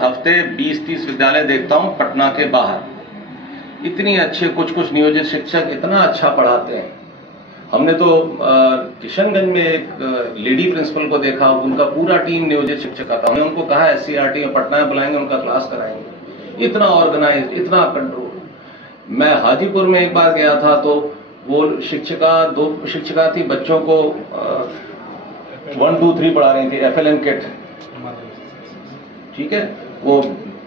हफ्ते 20-30 विद्यालय देखता हूँ पटना के बाहर। इतनी अच्छे कुछ नियोजित शिक्षक इतना अच्छा पढ़ाते हैं। हमने तो किशनगंज में एक लेडी प्रिंसिपल को देखा, उनका पूरा टीम नियोजित शिक्षक था। हमने उनको कहा SCRT में पटना में बुलाएंगे, उनका क्लास कराएंगे। इतना ऑर्गेनाइज, इतना कंट्रोल। मैं हाजीपुर में एक बार गया था तो वो दो शिक्षिका थी, बच्चों को 1 2 3 पढ़ा रही थी, FLN किट। ठीक है, वो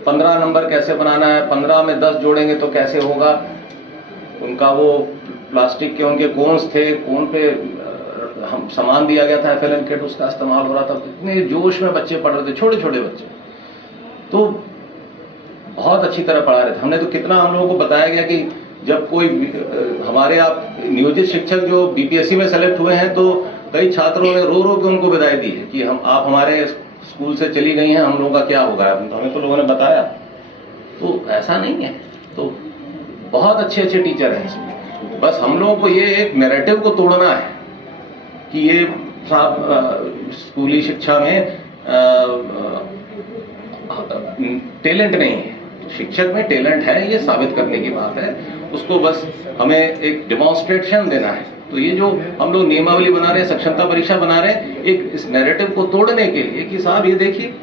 15 नंबर कैसे बनाना है, 15 में 10 जोड़ेंगे तो कैसे होगा। उनका वो प्लास्टिक के उनके कोन्स थे, कोन पे हम सामान दिया गया था FLN किट, उसका इस्तेमाल हो रहा था। इतने जोश में बच्चे पढ़ रहे थे, छोटे छोटे बच्चे, तो बहुत अच्छी तरह पढ़ा रहे थे। हमने तो कितना हम लोगों को बताया गया कि जब कोई हमारे आप नियोजित शिक्षक जो BPSC में सेलेक्ट हुए हैं तो कई छात्रों ने रो रो के उनको विदाई दी है कि आप हमारे स्कूल से चली गई हैं, हम लोगों का क्या होगा। हमें तो लोगों ने बताया, तो ऐसा नहीं है। तो बहुत अच्छे अच्छे टीचर हैं इसमें। बस हम लोगों को ये एक नैरेटिव को तोड़ना है कि ये साहब स्कूली शिक्षा में टैलेंट नहीं है। शिक्षक में टैलेंट है, ये साबित करने की बात है। उसको बस हमें एक डेमोन्स्ट्रेशन देना है। तो ये जो हम लोग नियमावली बना रहे हैं, सक्षमता परीक्षा बना रहे हैं, एक इस नैरेटिव को तोड़ने के लिए कि साहब ये देखिए,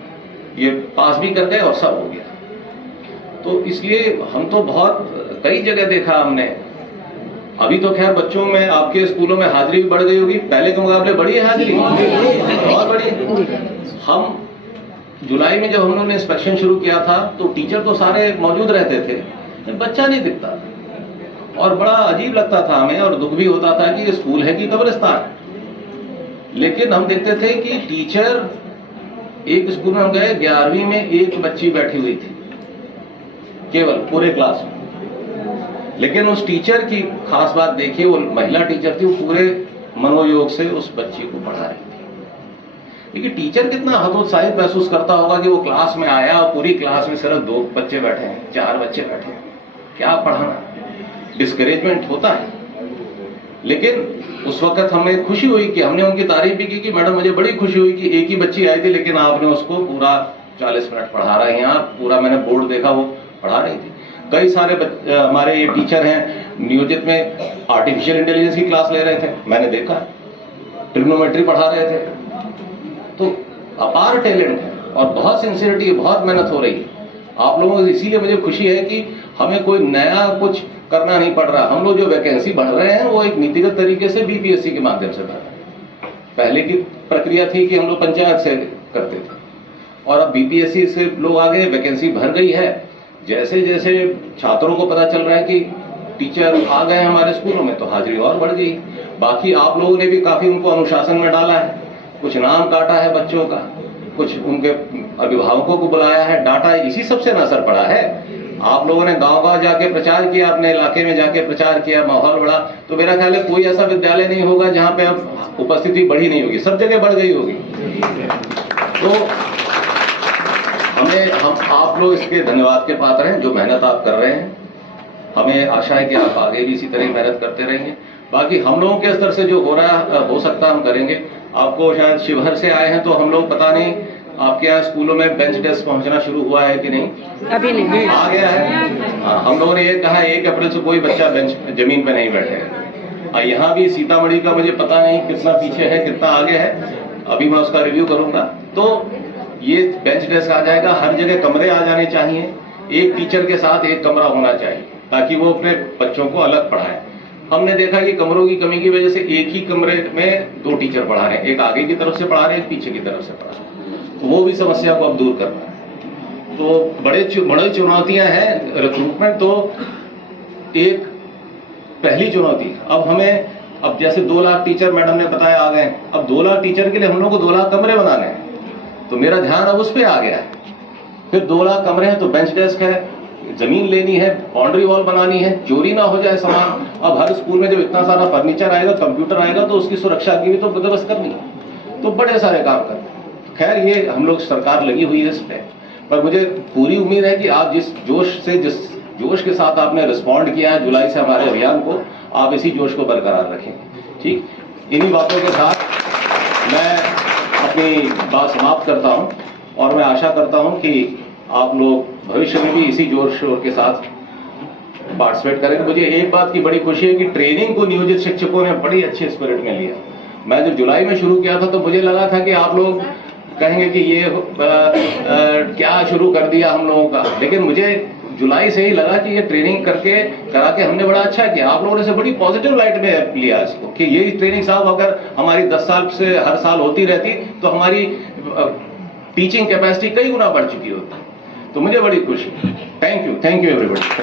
ये पास भी कर गए और सब हो गया। तो इसलिए हम तो बहुत कई जगह देखा हमने। अभी तो खैर बच्चों में आपके स्कूलों में हाजिरी भी बढ़ गई होगी, पहले के मुकाबले बढ़ी है हाजिरी, बहुत बड़ी। हम जुलाई में जब हम लोगों ने इंस्पेक्शन शुरू किया था तो टीचर तो सारे मौजूद रहते थे, बच्चा नहीं दिखता था और बड़ा अजीब लगता था हमें और दुख भी होता था कि ये स्कूल है कि कब्रिस्तान। लेकिन हम देखते थे कि टीचर, एक स्कूल में हम गए, 11वीं में एक बच्ची बैठी हुई थी केवल पूरे क्लास में। लेकिन उस टीचर की खास बात देखिए, वो महिला टीचर थी, वो पूरे मनोयोग से उस बच्ची को पढ़ा रही थी। देखिए टीचर कितना हतोत्साहित महसूस करता होगा कि वो क्लास में आया और पूरी क्लास में सिर्फ 2 बच्चे बैठे हैं, 4 बच्चे बैठे हैं, क्या पढ़ाना। डिस्करेजमेंट होता है। लेकिन उस वक्त हमें खुशी हुई कि हमने उनकी तारीफ भी की कि मैडम मुझे बड़ी खुशी हुई कि एक ही बच्ची आई थी लेकिन आपने उसको पूरा 40 मिनट पढ़ा रहे हैं आप। पूरा मैंने बोर्ड देखा, वो पढ़ा रही थी। कई सारे हमारे ये टीचर हैं नियोजित में आर्टिफिशियल इंटेलिजेंस की क्लास ले रहे थे, मैंने देखा। ट्रिग्नोमेट्री पढ़ा रहे थे। तो अपार टैलेंट है और बहुत सिंसियरिटी, बहुत मेहनत हो रही है आप लोगों को। इसीलिए मुझे खुशी है कि हमें कोई नया कुछ करना नहीं पड़ रहा। हम लोग जो वैकेंसी भर रहे हैं वो एक नीतिगत तरीके से BPSC के माध्यम से भर रहे हैं। पहले की प्रक्रिया थी कि हम लोग पंचायत से करते थे और अब BPSC से लोग आगे, वैकेंसी भर गई है। जैसे जैसे छात्रों को पता चल रहा है कि टीचर आ गए हमारे स्कूलों में तो हाजिरी और बढ़ गई। बाकी आप लोगों ने भी काफी उनको अनुशासन में डाला है, कुछ नाम काटा है बच्चों का, कुछ उनके अभिभावकों को बुलाया है, डाटा। इसी सबसे न असर पड़ा है। आप लोगों ने गांव-गांव जाके प्रचार किया, अपने इलाके में जाके प्रचार किया, माहौल बढ़ा। तो मेरा ख्याल है कोई ऐसा विद्यालय नहीं होगा जहां पे अब उपस्थिति बढ़ी नहीं होगी, सब जगह बढ़ गई होगी। तो हम आप लोग इसके धन्यवाद के पात्र हैं, जो मेहनत आप कर रहे हैं। हमें आशा है कि आप आगे भी इसी तरह मेहनत करते रहेंगे। बाकी हम लोगों के स्तर से जो हो रहा है, हो सकता हम करेंगे। आपको शायद शिवहर से आए हैं तो हम लोग, पता नहीं आपके यहाँ स्कूलों में बेंच डेस्क पहुंचना शुरू हुआ है कि नहीं? अभी नहीं आ गया है। हाँ, हम लोगों ने ये कहा 1 अप्रैल से कोई बच्चा बेंच जमीन पे नहीं बैठेगा। यहाँ भी सीतामढ़ी का मुझे पता नहीं कितना पीछे है, कितना आगे है, अभी मैं उसका रिव्यू करूंगा। तो ये बेंच डेस्क आ जाएगा। हर जगह कमरे आ जाने चाहिए, एक टीचर के साथ एक कमरा होना चाहिए ताकि वो अपने बच्चों को अलग पढ़ाए। हमने देखा कि कमरों की कमी की वजह से एक ही कमरे में 2 टीचर पढ़ा रहे हैं, एक आगे की तरफ से पढ़ा रहे हैं, एक पीछे की तरफ से पढ़ा रहे हैं। तो वो भी समस्या को अब दूर करना है। तो बड़ी चुनौतियां हैं। रिक्रूटमेंट तो एक पहली चुनौती। अब हमें, अब जैसे 2 लाख टीचर मैडम ने बताया आ गए, अब 2 लाख टीचर के लिए हम लोग को 2 लाख कमरे बनाने हैं। तो मेरा ध्यान अब उस पर आ गया है। फिर 2 लाख कमरे हैं तो बेंच डेस्क है, जमीन लेनी है, बाउंड्री वॉल बनानी है, चोरी ना हो जाए सामान। अब हर स्कूल में जब इतना सारा फर्नीचर आएगा, कंप्यूटर आएगा, तो उसकी सुरक्षा की भी तो बंदोबस्त करनी है। तो बड़े सारे काम करते हैं। खैर ये हम लोग, सरकार लगी हुई है इस पर मुझे पूरी उम्मीद है कि आप जिस जोश के साथ आपने रिस्पॉन्ड किया है जुलाई से हमारे अभियान को, आप इसी जोश को बरकरार रखेंगे। ठीक, इन्हीं बातों के साथ मैं अपनी बात समाप्त करता हूं और मैं आशा करता हूं कि आप लोग भविष्य में भी इसी जोर शोर के साथ पार्टिसिपेट करें। मुझे एक बात की बड़ी खुशी है कि ट्रेनिंग को नियोजित शिक्षकों ने बड़ी अच्छे स्पिरिट में लिया। मैं जब जुलाई में शुरू किया था तो मुझे लगा था कि आप लोग कहेंगे कि ये क्या शुरू कर दिया हम लोगों का, लेकिन मुझे जुलाई से ही लगा कि ये ट्रेनिंग करा के हमने बड़ा अच्छा किया। आप लोगों ने से बड़ी पॉजिटिव लाइट में लिया इसको कि ये ट्रेनिंग साहब अगर हमारी 10 साल से हर साल होती रहती तो हमारी टीचिंग कैपेसिटी कई गुना बढ़ चुकी होती। तो मुझे बड़ी खुशी। Thank you everybody.